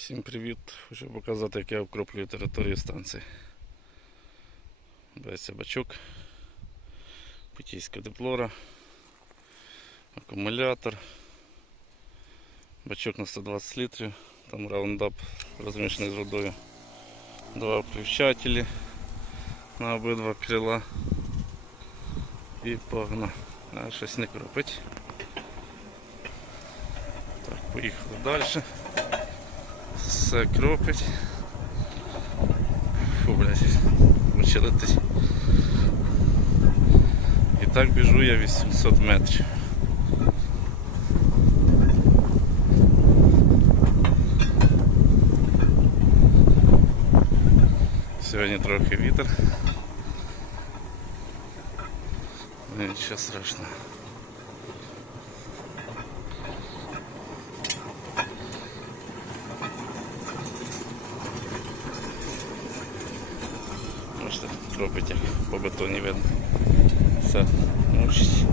Всім привіт! Хочу показати, як я окроплюю територію станції. Береться бачок, путійська диплора, акумулятор, бачок на 120 літрів, там раундап розмішаний з водою, два включателі на обидва крила і погнав. А щось не кропить. Так, поїхали далі. Все кропить. Фу, блядь, мочи летить. І так біжу я 800 метрів. Сьогодні трохи вітер. Ну, Нічого страшного. Бачите, кропить по бетоні видно. Все, мучить.